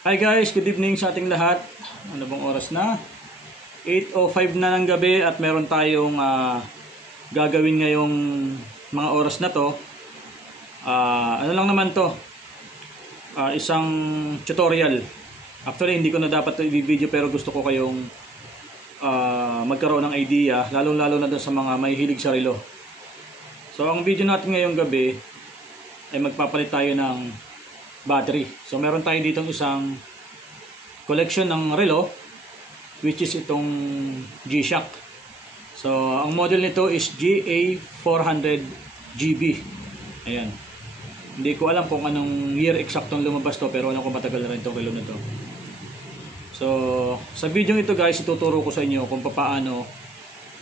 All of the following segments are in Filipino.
Hi guys, good evening sa ating lahat. Ano bang oras na? 8:05 na ng gabi at meron tayong gagawin ngayong mga oras na to. Ano lang naman to? Isang tutorial. Actually, hindi ko na dapat ito i-video pero gusto ko kayong magkaroon ng idea, lalong-lalo na doon sa mga may hilig sa relo. So, ang video natin ngayong gabi ay magpapalit tayo ng battery. So meron tayo ditong isang collection ng relo which is itong G-Shock. So ang model nito is GA400GB. Ayan. Hindi ko alam kung anong year eksaktong lumabas to, pero alam ko matagal na rin itong relo nito. So sa video ito guys, ituturo ko sa inyo kung paano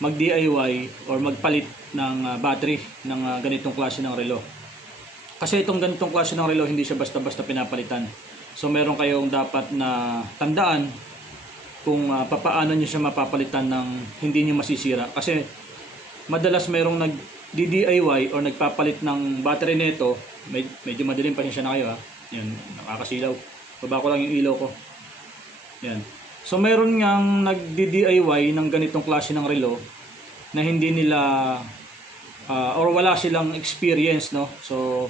mag DIY or magpalit ng battery ng ganitong klase ng relo. Kasi itong ganitong klase ng relo hindi siya basta-basta pinapalitan. So meron kayong dapat na tandaan kung paano nyo siya mapapalitan ng hindi nyo masisira. Kasi madalas merong nag-DIY or nagpapalit ng battery nito. Medyo madilim, pasensya na kayo ha. Yan, nakakasilaw. Baba ko lang yung ilaw ko. Yan. So meron ngang nag-DIY ng ganitong klase ng relo na hindi nila or wala silang experience, no? So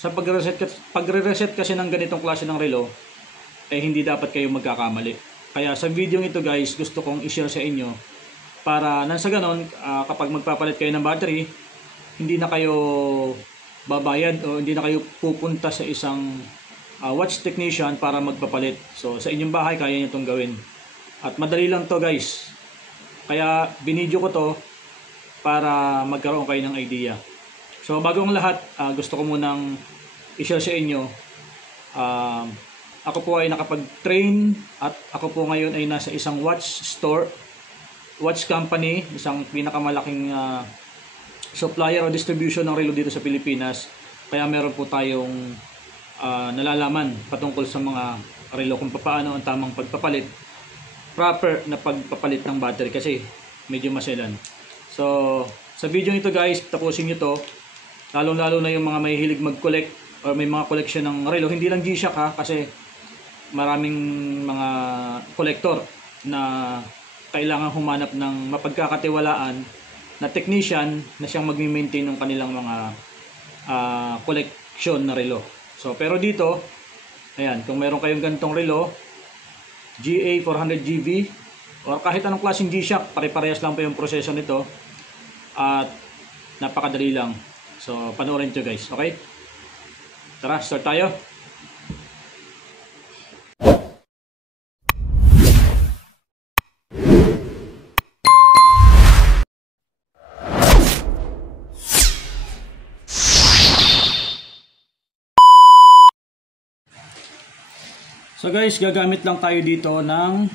sa pagre-reset kasi ng ganitong klase ng relo hindi dapat kayo magkakamali. Kaya sa video ito guys, gusto kong i-share sa inyo para nang sa ganon kapag magpapalit kayo ng battery, hindi na kayo babayad o hindi na kayo pupunta sa isang watch technician para magpapalit. So sa inyong bahay kaya niyo itong gawin. At madali lang to guys. Kaya binidyo ko to para magkaroon kayo ng idea. So bago ang lahat, gusto ko munang i-share sa inyo. Ako po ay nakapag-train at ako po ngayon ay nasa isang watch store, watch company, isang pinakamalaking supplier o distribution ng relo dito sa Pilipinas. Kaya meron po tayong nalalaman patungkol sa mga relo kung paano ang tamang pagpapalit, proper na pagpapalit ng battery kasi medyo maselan. So sa video ito guys, tapusin nyo to. Lalong-lalo na yung mga may hilig mag-collect or may mga collection ng relo. Hindi lang G-Shock ha, kasi maraming mga collector na kailangan humanap ng mapagkakatiwalaan na technician na siyang mag-maintain ng kanilang mga collection na relo. So pero dito, ayan, kung meron kayong ganitong relo, GA400GB or kahit anong klaseng G-Shock, pare-parehas lang po yung proseso nito at napakadali lang. So panoorin nyo guys, okay? Tara, start tayo. So guys, gagamit lang tayo dito ng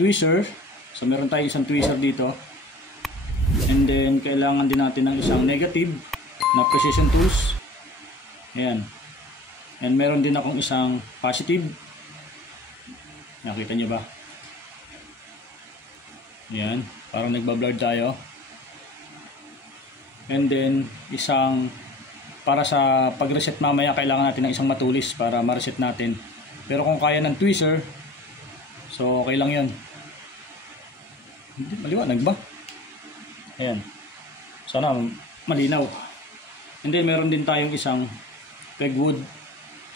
tweezer. So meron tayo isang tweezer dito. And then kailangan din natin ng isang negative na precision tools. Ayan. And meron din akong isang positive. Nakita nyo ba? Ayan. Parang nagbablur tayo. And then isang para sa pag-reset mamaya kailangan natin ng isang matulis para ma-reset natin. Pero kung kaya ng tweezer, so okay lang yun. Hindi, maliwanag ba? Ayan. Sana malinaw. And then meron din tayong isang pegwood.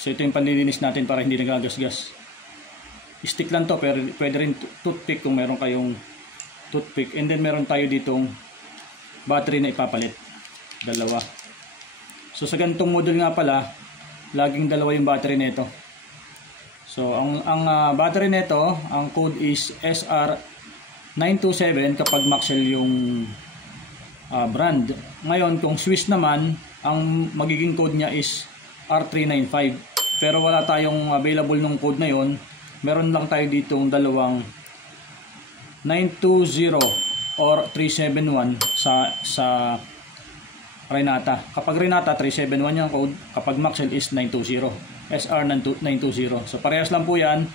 So ito yung panlilinis natin para hindi nagagasgas. Stick lang to, pero pwede rin toothpick kung meron kayong toothpick. And then meron tayo ditong battery na ipapalit. Dalawa. So sa ganitong model nga pala, laging dalawa yung battery nito. So ang battery nito, ang code is SR927 kapag Maxell yung brand. Ngayon kung Swiss naman, ang magiging code niya is R395. Pero wala tayong available ng code na yon. Meron lang tayo ditong dalawang 920 or 371 sa Renata. Kapag Renata 371 yung code, kapag Maxell is 920. SR920. So parehas lang po yan.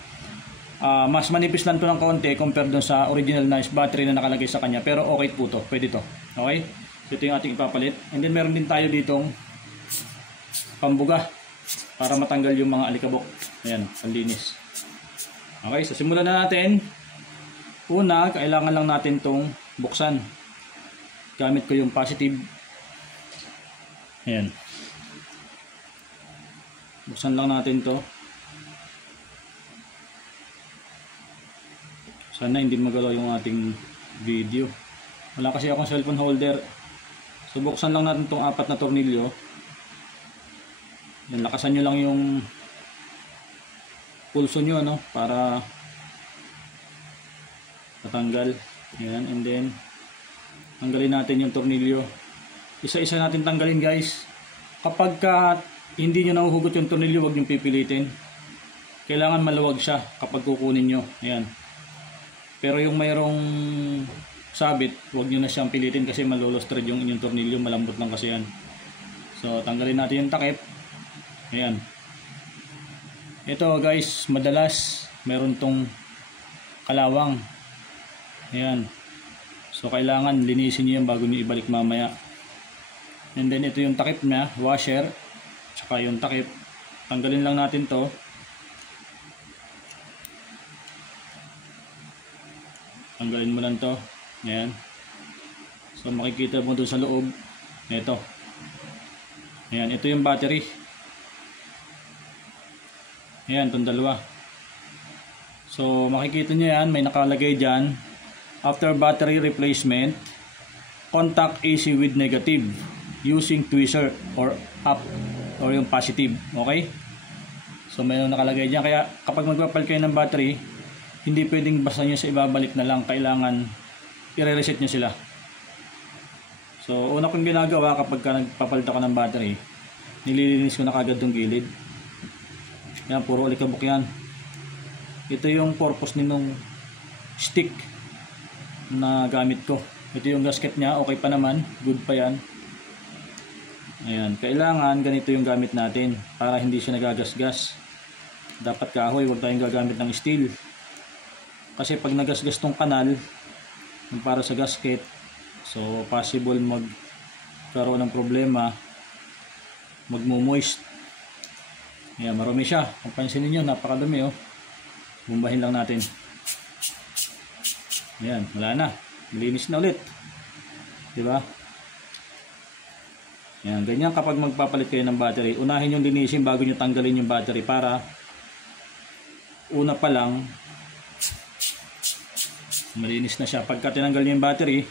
Mas manipis lang to ng konti compared dun sa original na battery na nakalagay sa kanya, pero okay po to, pwede to. Okay, so ito yung ating ipapalit. And then meron din tayo ditong pambuga para matanggal yung mga alikabok. Ayan, panlinis. Okay, so simulan na natin. Una, kailangan lang natin tong buksan. Gamit ko yung positive. Ayan. Buksan lang natin to. Sana hindi magalaw yung ating video. Wala kasi akong cellphone holder. So buksan lang natin tong 4 na tornilyo. Yan, lakasan nyo lang yung pulso nyo, no, para matanggal. Yan, and then tanggalin natin yung tornilyo. Isa-isa natin tanggalin, guys. Kapag hindi nyo nahuhugot yung tornilyo, huwag nyo pipilitin. Kailangan maluwag siya kapag kukunin nyo. Ayan. Pero yung mayroong sabit, huwag nyo na siyang pilitin kasi malulostred yung inyong tornilyo. Malambot lang kasi yan. So tanggalin natin yung takip. Ayan. Ito, guys, madalas meron tong kalawang. Ayan. So kailangan linisin nyo yan bago nyo ibalik mamaya. And then ito yung takip niya, washer, tsaka yung takip. Tanggalin lang natin to. Tanggalin mo lang to. Ayan. So makikita mo dun sa loob. Ito. Ayan, ito yung battery. Ayan, itong dalawa. So makikita nyo yan, may nakalagay dyan. After battery replacement, contact AC with negative using tweezer or up or yung positive. Okay? So mayroon nakalagay dyan. Kaya kapag magpapalit kayo ng battery, hindi pwedeng basta nyo sa ibabalik na lang. Kailangan i-reset nyo sila. So una kong ginagawa kapag nagpapalit ako ng battery, nililinis ko na kagad yung gilid. Yan, puro alikabok yan. Ito yung purpose nitong stick na gamit ko. Ito yung gasket niya, okay pa naman, good pa yan. Ayan, kailangan ganito yung gamit natin para hindi siya nagagasgas. Dapat kahoy, huwag tayong gagamit ng steel. Kasi pag nagasgas tong kanal yung para sa gasket, so possible magkaroon ng problema, magmo-moist. Ayan, marami siya. Kung pansinin nyo, napakadumi, oh. Bumbahin lang natin. Ayan, wala na. Malinis na ulit. Diba? Ayan, ganyan kapag magpapalit kayo ng battery. Unahin yung linisin bago nyo tanggalin yung battery para una pa lang malinis na siya. Pagka tinanggal nyo yung battery,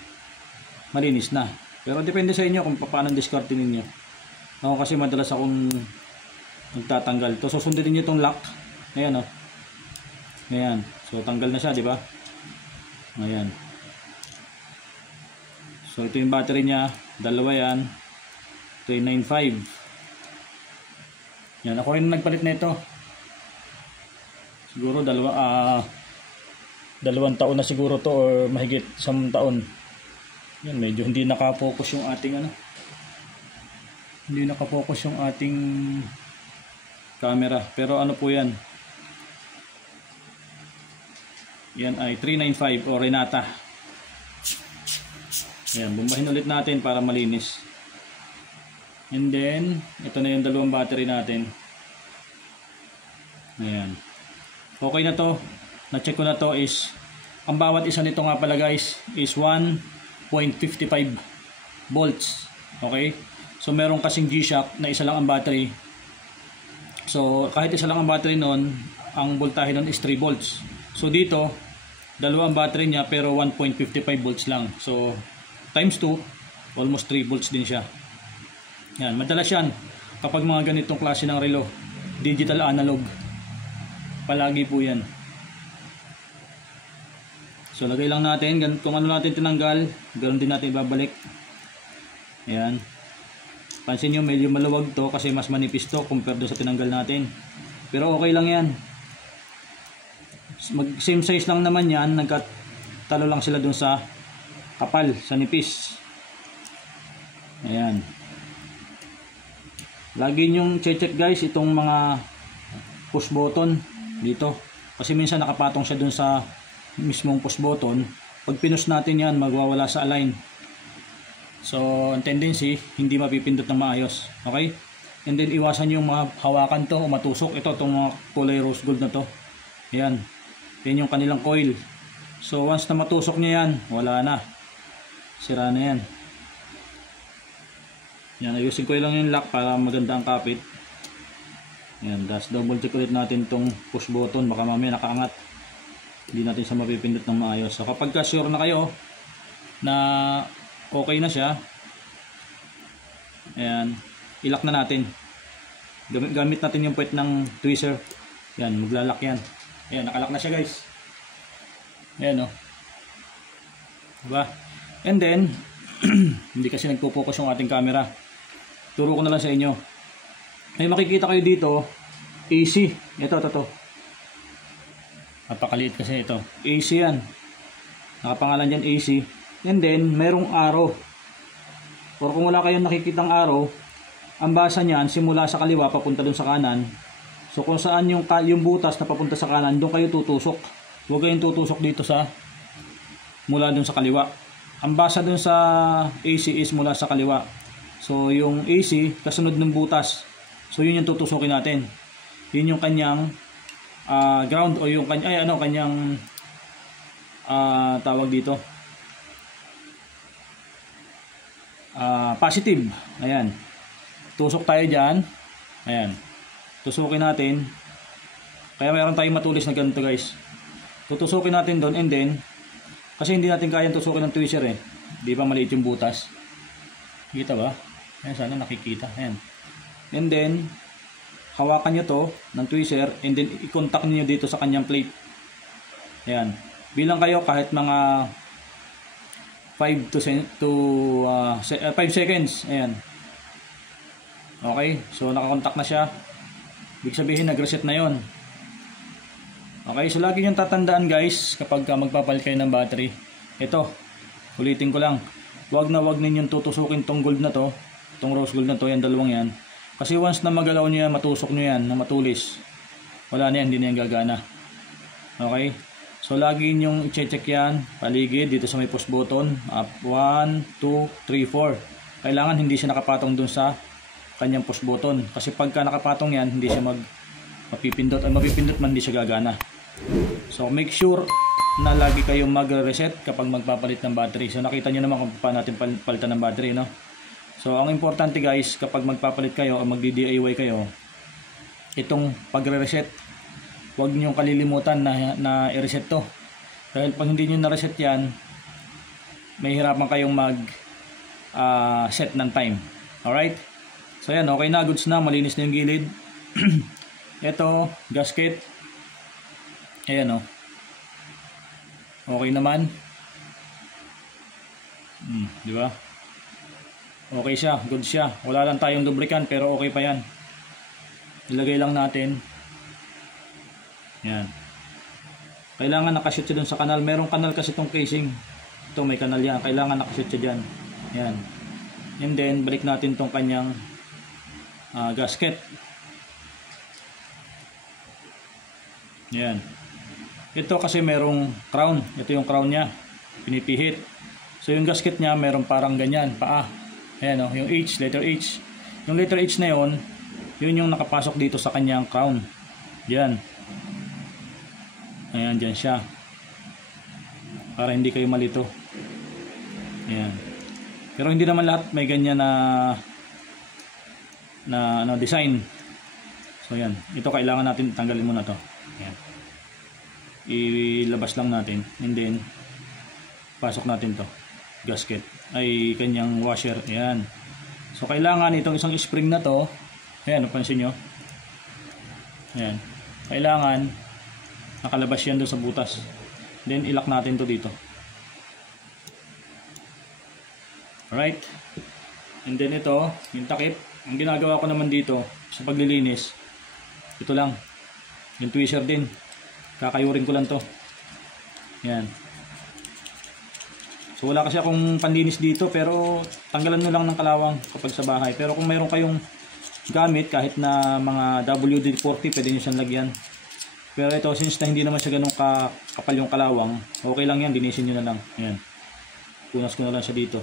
malinis na. Pero depende sa inyo kung paano discardin ninyo. Ako kasi madalas akong nagtatanggal. So susundin niyo itong lock. Ayan, oh. Ayan. So tanggal na siya, di ba? Ayan. So ito yung battery niya, dalawa yan. 395. Yan, ako rin nagpalit na ito. Siguro dalawang taon na siguro to or mahigit 1 taon. Yan, medyo hindi naka-focus yung ating hindi naka-focus yung ating camera, pero ano po yan, yan ay 395 o Renata. Ayan, bumbahin ulit natin para malinis. And then ito na yung dalawang battery natin. Ayan, okay na to, na-check ko na to. Is ang bawat isa nito nga pala, guys, is 1.55 volts. Okay, so meron kasing G-Shock na isa lang ang battery. So kahit isa lang ang battery nun, ang voltahe nun is 3 volts. So dito, dalawa ang battery niya pero 1.55 volts lang. So times 2, almost 3 volts din siya. Yan, madalas yan kapag mga ganitong klase ng relo, digital analog. Palagi po yan. So lagay lang natin, kung ano natin tinanggal, ganoon din natin ibabalik. Ayan. Pansin nyo, medyo maluwag to kasi mas manipis to compared sa tinanggal natin. Pero okay lang yan. Same size lang naman yan. Nagkatalo lang sila dun sa kapal, sa nipis. Ayan. Lagi nyong check, guys, itong mga push button dito. Kasi minsan nakapatong siya dun sa mismong push button. Pag pinus natin yan, magwawala sa align. So, ang tendency, hindi mapipindot ng maayos. Okay? And then iwasan yung hawakan to o matusok. Ito, itong mga kulay rose gold na to. Ayan. Yan yung kanilang coil. So once na matusok nyo yan, wala na. Sira na yan. Yan, ayusin ko lang yung lock para maganda ang kapit. Yan, das double check ulit natin tong push button. Baka mamaya nakaangat. Hindi natin siya mapipindot ng maayos. So kapag sure na kayo na okay na siya, ayan, ilak na natin. Gamit natin yung puwet ng tweezer. Yan, maglalak yan. Ayan, nakalak na siya guys. Ayan o. Diba? And then, hindi kasi nagpo-focus yung ating camera. Turo ko na lang sa inyo. May makikita kayo dito, AC. Ito. Napakaliit kasi ito. AC yan. Nakapangalan dyan AC. And then, merong arrow. Or kung wala kayong nakikitang arrow, ang basa niyan simula sa kaliwa papunta dun sa kanan. So kung saan yung butas na papunta sa kanan, doon kayo tutusok. Huwag kayong tutusok dito sa mula dun sa kaliwa. Ang basa dun sa AC is mula sa kaliwa. So yung AC kasunod ng butas. So yun yung tutusokin natin. Yun yung kanyang ground o yung kanyang tawag dito. Positive. Ayan. Tusok tayo dyan. Ayan. Tusukin natin. Kaya mayroon tayong matulis na ganito guys. Tutusukin natin doon and then kasi hindi natin kayang tusukin ng tweezer eh. Di ba maliit yung butas? Kita ba? Ayan, sana nakikita. Ayan. And then hawakan nyo to ng tweezer and then i-contact nyo dito sa kanyang plate. Ayan. Bilang kayo kahit mga 5 seconds. Ayan. Okay, so nakakontak na siya. Ibig sabihin nag-reset na yon. Okay, so lagi niyong tatandaan guys kapag magpapalit kayo ng battery. Ito, ulitin ko lang. Huwag ninyong tutusukin tong gold na to, tong rose gold na to, yan dalawang yan. Kasi once na magalaw niyo yan, matusok niyo yan, na matulis, wala na yan, hindi na yan gagana. Okay, so lagi ninyong i-check yan, paligid dito sa may push button. Up, 1, 2, 3, 4. Kailangan hindi siya nakapatong dun sa kanyang push button kasi pagka nakapatong yan hindi siya mapipindot o mapipindot man hindi siya gagana. So make sure na lagi kayong mag-reset kapag magpapalit ng battery. So nakita nyo naman kung paano natin palitan ng battery, no? So ang importante guys kapag magpapalit kayo o magdi-DIY kayo, itong pagre-reset huwag nyo kalilimutan na i-reset to dahil pag hindi nyo na-reset yan may hirapan kayong mag set ng time. Alright? So yan, okay na, goods na, malinis na yung gilid. Ito, gasket. Ayan o. Okay naman. Di ba? Okay siya, good siya. Wala lang tayong lubricant pero okay pa yan. Ilagay lang natin. Yan. Kailangan nakashoot siya dun sa kanal. Merong kanal kasi itong casing. Ito may kanal yan. Kailangan nakashoot siya dyan. Yan. And then, balik natin itong kanyang gasket. Yan. Ito kasi merong crown. Ito yung crown niya. Pinipihit. So yung gasket niya meron parang ganyan. Paa. Ayan o. Yung H. Letter H. Yung letter H na yun, yun yung nakapasok dito sa kanyang crown. Yan. Ayan. Dyan siya. Para hindi kayo malito. Ayan. Pero hindi naman lahat may ganyan na design. So yan, ito kailangan natin tanggalin muna to. Ayan. Ilabas lang natin and then pasok natin to gasket ay kanyang washer. Ayan. So kailangan itong isang spring na to, ayan, napansin nyo, ayan, kailangan nakalabas yan doon sa butas, then ilak natin to dito. Alright, and then ito yung takip. Ang ginagawa ko naman dito sa paglilinis, ito lang, yung tweezer din, kakayurin ko lang to. Yan. So wala kasi akong panlinis dito pero tanggalan nyo lang ng kalawang kapag sa bahay. Pero kung mayroon kayong gamit kahit na mga WD-40 pwede nyo siyang lagyan. Pero ito since na hindi naman siya ganun kapal yung kalawang, okay lang yan, linisin nyo na lang. Yan. Punas ko na lang siya dito.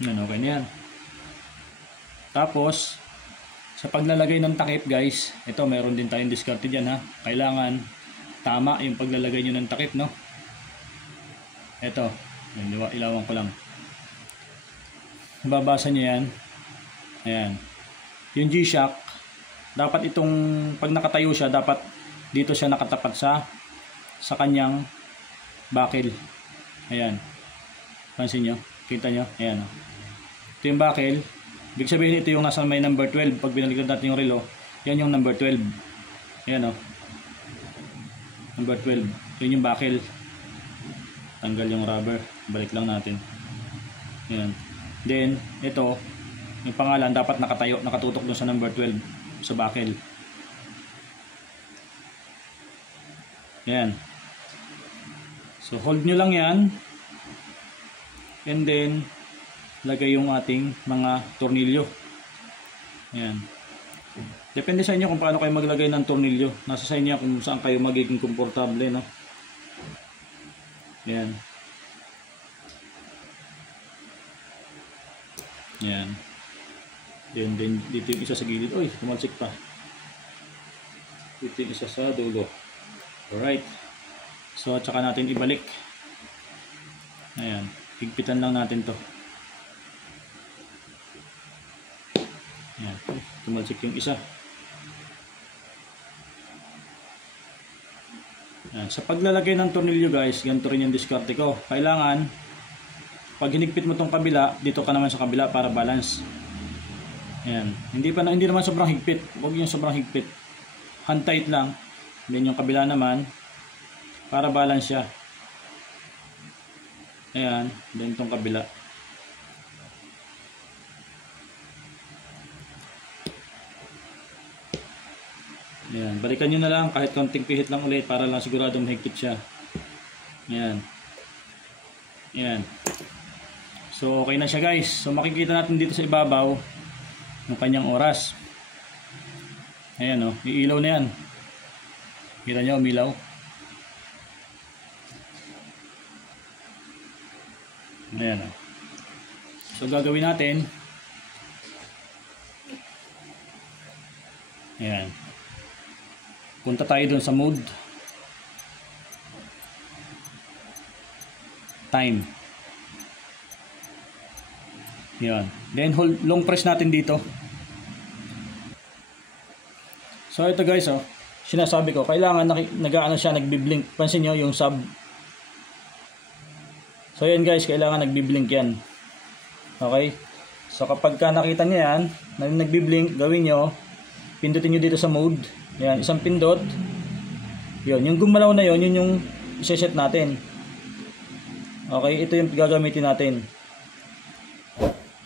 Yan, okay na yan. Tapos, sa paglalagay ng takip guys, ito meron din tayong diskarte dyan ha. Kailangan tama yung paglalagay nyo ng takip, no? Ito, ilawan ko lang. Nababasa nyo yan. Ayan. Yung G-Shock, dapat itong, pag nakatayo siya, dapat dito siya nakatapat sa kanyang buckle. Ayan. Pansin nyo? Kita nyo? Ayan. Ito yung buckle. Ibig sabihin ito yung nasa may number 12. Pag binaligtad natin yung relo, yan yung number 12. Ayan o. Number 12. Yun yung buckle. Tanggal yung rubber. Balik lang natin. Ayan. Then, ito, yung pangalan dapat nakatayo, nakatutok dun sa number 12 sa buckle. Ayan. So, hold nyo lang yan. And then, lagay yung ating mga tornilyo. Ayan. Depende sa inyo kung paano kayo maglagay ng tornilyo. Nasa sa inyo kung saan kayo magiging komportable, no? Ayan. Ayan. Then, dito yung isa sa gilid. Uy, tumalsik pa. Dito yung isa sa dulo. Alright. So, at saka natin ibalik. Ayan. Higpitan lang natin to. Ayan. Tumalsik yung isa. Ayan. Sa paglalagay ng tornilyo guys, ganito rin yung diskarte ko. Kailangan, pag hinigpit mo tong kabila, dito ka naman sa kabila para balance. Ayan. Hindi naman sobrang higpit. Huwag yung sobrang higpit. Hand tight lang. Then yung kabila naman, para balance siya. Ayan. Then itong kabila. Ayan. Balikan nyo na lang kahit konting pihit lang ulit para lang siguradong mahigpit siya. Ayan. Ayan. So okay na siya guys. So makikita natin dito sa ibabaw yung kanyang oras. Ayan o. Iilaw na yan. Kita nyo umilaw. Ayan o. So gagawin natin. Ayan. Punta tayo dun sa mode. Time. Ayan. Then hold, long press natin dito. So ito guys oh. Sinasabi ko, kailangan nag-aano siya, nagbi-blink. Pansin nyo yung sub. So yan guys, kailangan nagbi-blink yan. Okay? So kapag ka nakita nyo yan, nagbi-blink, gawin nyo, pindutin nyo dito sa mode. Yan, isang pindot. Yun, yung gumalaw na yun, yun yung iseset natin. Okay, ito yung gagamitin natin.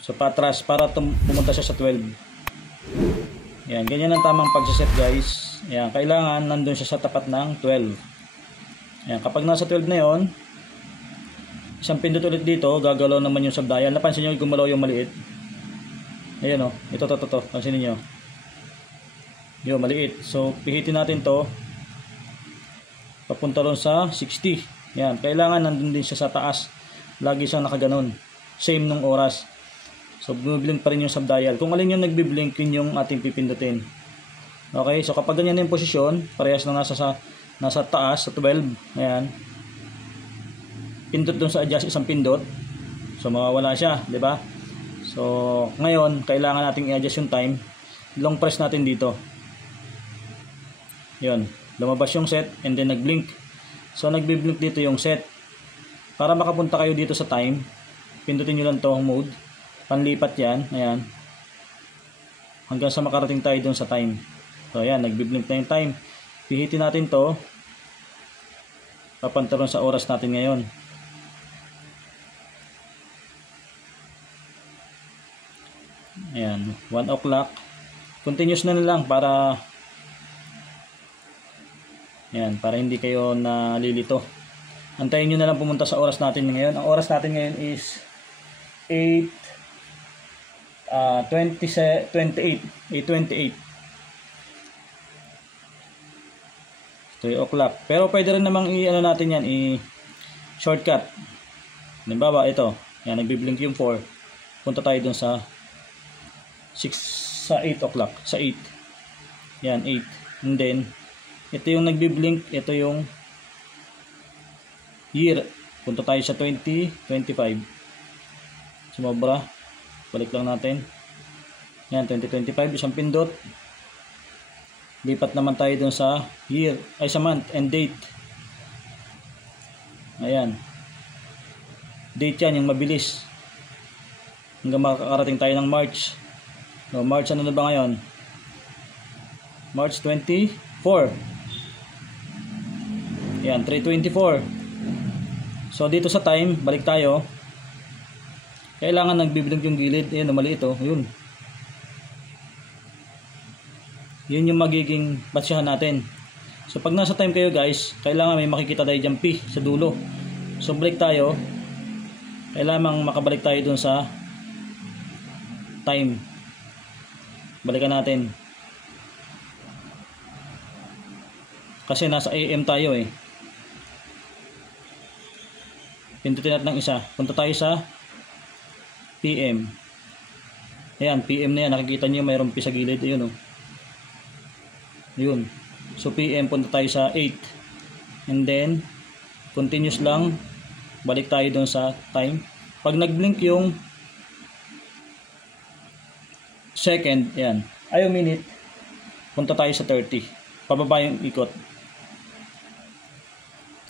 So patras, para pumunta siya sa 12. Yan, ganyan ang tamang pagsiset guys. Yan, kailangan nandun siya sa tapat ng 12. Yan, kapag nasa 12 na yon, isang pindot ulit dito, gagalaw naman yung subdial. Napansin nyo, gumalaw yung maliit. Ayan o, ito, pansinin nyo. Yun, maliit. So, pihitin natin to papunta ron sa 60. Yan, kailangan nandun din siya sa taas. Lagi siyang nakaganon. Same nung oras. So, bumiblink pa rin yung subdial. Kung alin yung nagbiblink, yun yung ating pipindutin. Okay, so kapag ganyan yung posisyon, parehas na nasa taas, sa 12. Ayan. Pindot dun sa adjust, isang pindot. So, mawawala siya, di ba? So, ngayon, kailangan nating i-adjust yung time. Long press natin dito. Yun. Lumabas yung set, and then nag-blink. So, nagbi-blink dito yung set. Para makapunta kayo dito sa time, pindutin nyo lang to mode. Panlipat yan, ayan. Hanggang sa makarating tayo dun sa time. So ayan, nagbi-blink na yung time. Pihitin natin to. Papunta ron sa oras natin ngayon. Ayan, 1 o'clock. Continuous na lang para ayan, para hindi kayo nalilito. Antayin nyo na lang pumunta sa oras natin ngayon. Ang oras natin ngayon is 8:28. So, 3 o'clock. Pero pwede rin namang i-ano natin yan, i-shortcut. Halimbawa, ito. Yan, nagbi-blink yung 4. Punta tayo dun sa sa 8 o'clock, sa 8. Yan, 8. And then, ito yung nagbi-blink, ito yung year. Punta tayo sa 2025. Sumobra. Balik lang natin. Yan, 2025, isang pindot. Lipat naman tayo dun sa year, ay sa month and date. Ayan. Date yan, yung mabilis. Hanggang makakarating tayo ng March. So, March ano na ba ngayon? March 24. Yan, 3:24. So, dito sa time, balik tayo. Kailangan nagbiblink yung gilid. Ayan, maliit oh. Yun. Yun yung magiging batsyahan natin. So pag nasa time kayo guys, kailangan may makikita tayo dyan P sa dulo. So balik tayo. Kailangan makabalik tayo dun sa time. Balikan natin. Kasi nasa AM tayo eh. Pindutin natin ng isa. Punta tayo sa PM. Ayan, PM na yan. Nakikita nyo mayroong P sa gilid. Ayun oh. Yun. So PM, punta tayo sa 8. And then continuous lang. Balik tayo dun sa time. Pag nag-blink yung second, yan. Ay, minute. Punta tayo sa 30. Pababa yung ikot.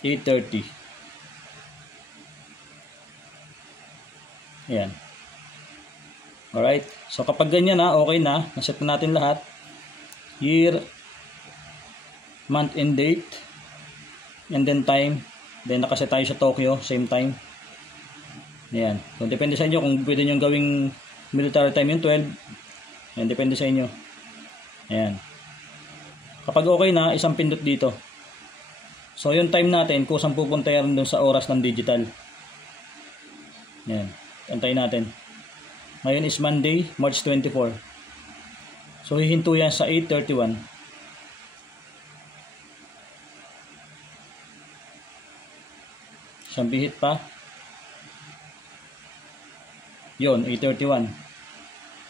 8:30. Yan. Alright. So kapag ganyan na, okay na. Naset na natin lahat. Year, month and date, and then time. Then nakaset tayo sa Tokyo, same time. Ayan. So depende sa inyo kung pwede nyo gawing military time yung 12. Ayan, depende sa inyo. Ayan. Kapag okay na, isang pindot dito. So yung time natin, kusang pupunta yan dun sa oras ng digital. Ayan. Antayin natin. Ngayon is Monday, March 24. So hihinto yan sa 8:31. Isang bihit pa. Yun, 8:31.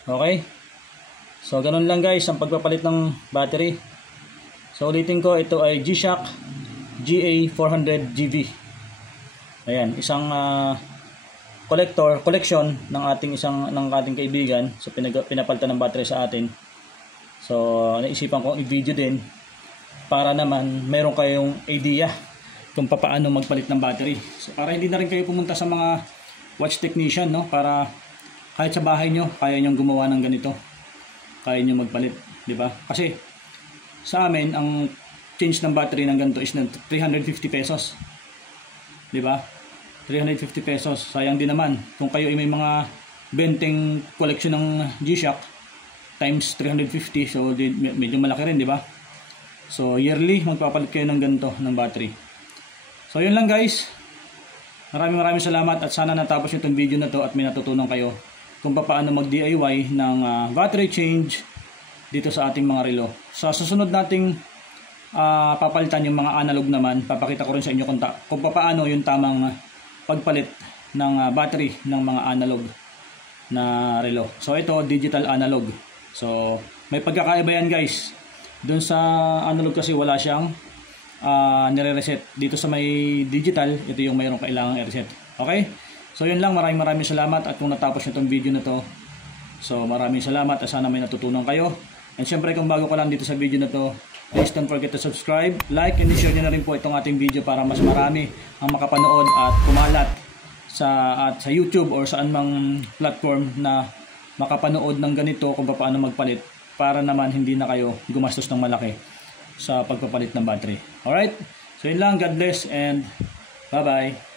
Okay? So, ganun lang guys ang pagpapalit ng battery. So, ulitin ko, ito ay G-Shock GA400GV. Ayan, isang collection ng ating kaibigan. So, pinapalitan ng battery sa atin. So, naisipan ko i-video din para naman meron kayong idea kung paano magpalit ng battery. So, para hindi na rin kayo pumunta sa mga watch technician, no? Para kahit sa bahay nyo, kaya nyo gumawa ng ganito. Kaya nyo magpalit, di ba? Kasi sa amin, ang change ng battery ng ganito is 350 pesos. Di ba? 350 pesos. Sayang din naman. Kung kayo ay may mga benteng collection ng G-Shock times 350, so medyo malaki rin, di ba? So, yearly, magpapalit kayo ng ganito, ng battery. So yun lang guys, maraming salamat at sana natapos nyo itong video na to at may natutunan kayo kung paano mag DIY ng battery change dito sa ating mga relo. Sa susunod nating papalitan yung mga analog naman, papakita ko rin sa inyo kung paano yung tamang pagpalit ng battery ng mga analog na relo. So ito digital analog. So may pagkakaiba yan guys. Doon sa analog kasi wala siyang nire-reset. Dito sa may digital, ito yung mayroong kailangang i-reset. Okay? So yun lang, maraming salamat at kung natapos nyo itong video na to, so maraming salamat at sana may natutunan kayo. And syempre kung bago ka lang dito sa video na to, please don't forget to subscribe, like, and share nyo na rin po itong ating video para mas marami ang makapanood at kumalat sa YouTube or saan mang platform na makapanood ng ganito kung paano magpalit para naman hindi na kayo gumastos ng malaki sa pagpapalit ng battery. Alright? So yun lang. God bless and bye-bye.